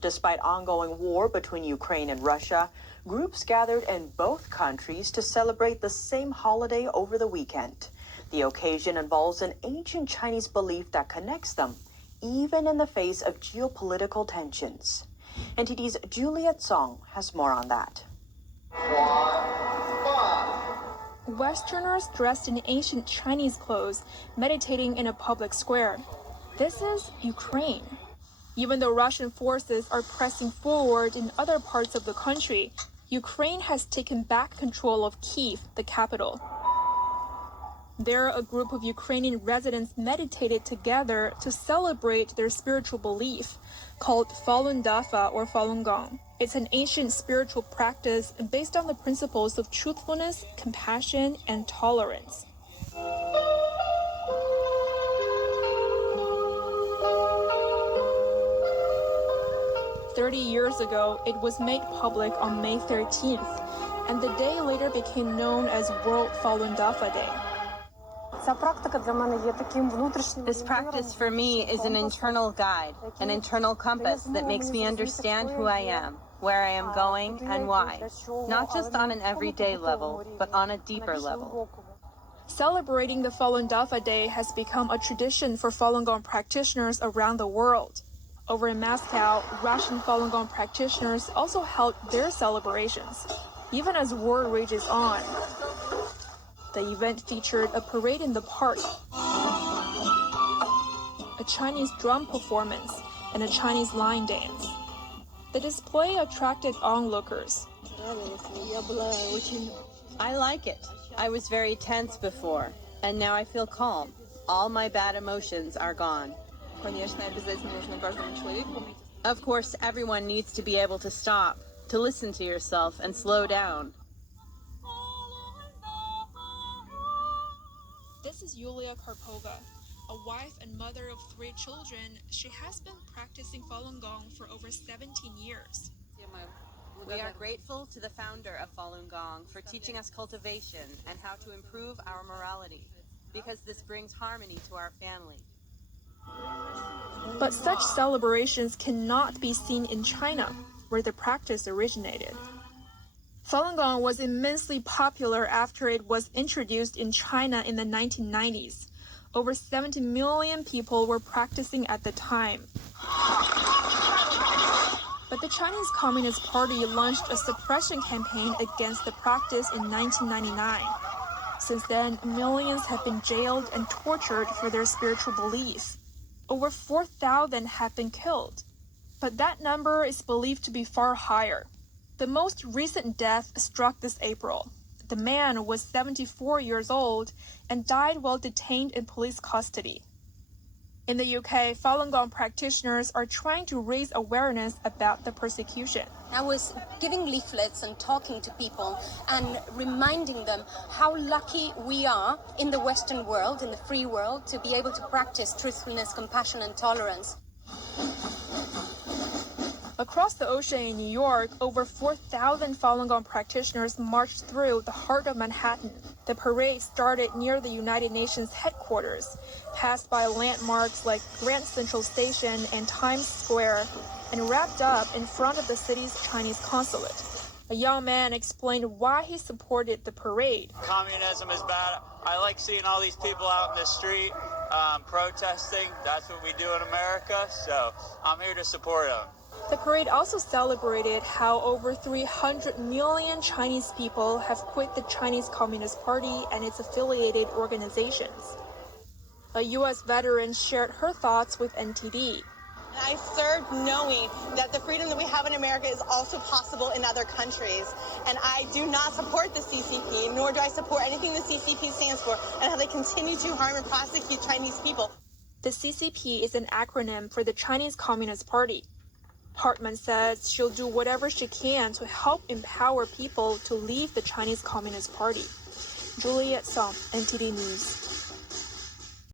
Despite ongoing war between Ukraine and Russia, groups gathered in both countries to celebrate the same holiday over the weekend. The occasion involves an ancient Chinese belief that connects them, even in the face of geopolitical tensions. NTD's Juliet Song has more on that. Westerners dressed in ancient Chinese clothes, meditating in a public square. This is Ukraine. Even though Russian forces are pressing forward in other parts of the country, Ukraine has taken back control of Kyiv, the capital. There, a group of Ukrainian residents meditated together to celebrate their spiritual belief, called Falun Dafa or Falun Gong. It's an ancient spiritual practice based on the principles of truthfulness, compassion, and tolerance. "30 years ago, it was made public on May 13th, and the day later became known as World Falun Dafa Day. This practice for me is an internal guide, an internal compass that makes me understand who I am, where I am going, and why, not just on an everyday level, but on a deeper level." Celebrating the Falun Dafa Day has become a tradition for Falun Gong practitioners around the world. Over in Moscow, Russian Falun Gong practitioners also held their celebrations, even as war rages on. The event featured a parade in the park, a Chinese drum performance, and a Chinese line dance. The display attracted onlookers. I like it. I was very tense before, and now I feel calm. All my bad emotions are gone. Of course, everyone needs to be able to stop, to listen to yourself and slow down. This is Yulia Karpova, a wife and mother of 3 children. She has been practicing Falun Gong for over 17 years. We are grateful to the founder of Falun Gong for teaching us cultivation and how to improve our morality, because this brings harmony to our family. But such celebrations cannot be seen in China, where the practice originated. Falun Gong was immensely popular after it was introduced in China in the 1990s. Over 70 million people were practicing at the time. But the Chinese Communist Party launched a suppression campaign against the practice in 1999. Since then, millions have been jailed and tortured for their spiritual belief. Over 4,000 have been killed. But that number is believed to be far higher. The most recent death struck this April. The man was 74 years old and died while detained in police custody. In the UK, Falun Gong practitioners are trying to raise awareness about the persecution. I was giving leaflets and talking to people and reminding them how lucky we are in the Western world, in the free world, to be able to practice truthfulness, compassion, and tolerance. Across the ocean in New York, over 4,000 Falun Gong practitioners marched through the heart of Manhattan. The parade started near the United Nations headquarters, passed by landmarks like Grand Central Station and Times Square, and wrapped up in front of the city's Chinese consulate. A young man explained why he supported the parade. Communism is bad. I like seeing all these people out in the street protesting. That's what we do in America, so I'm here to support them. The parade also celebrated how over 300 million Chinese people have quit the Chinese Communist Party and its affiliated organizations. A U.S. veteran shared her thoughts with NTD. I served knowing that the freedom that we have in America is also possible in other countries. And I do not support the CCP, nor do I support anything the CCP stands for, and how they continue to harm and prosecute Chinese people. The CCP is an acronym for the Chinese Communist Party. Hartman says she'll do whatever she can to help empower people to leave the Chinese Communist Party. Juliet Song, NTD News.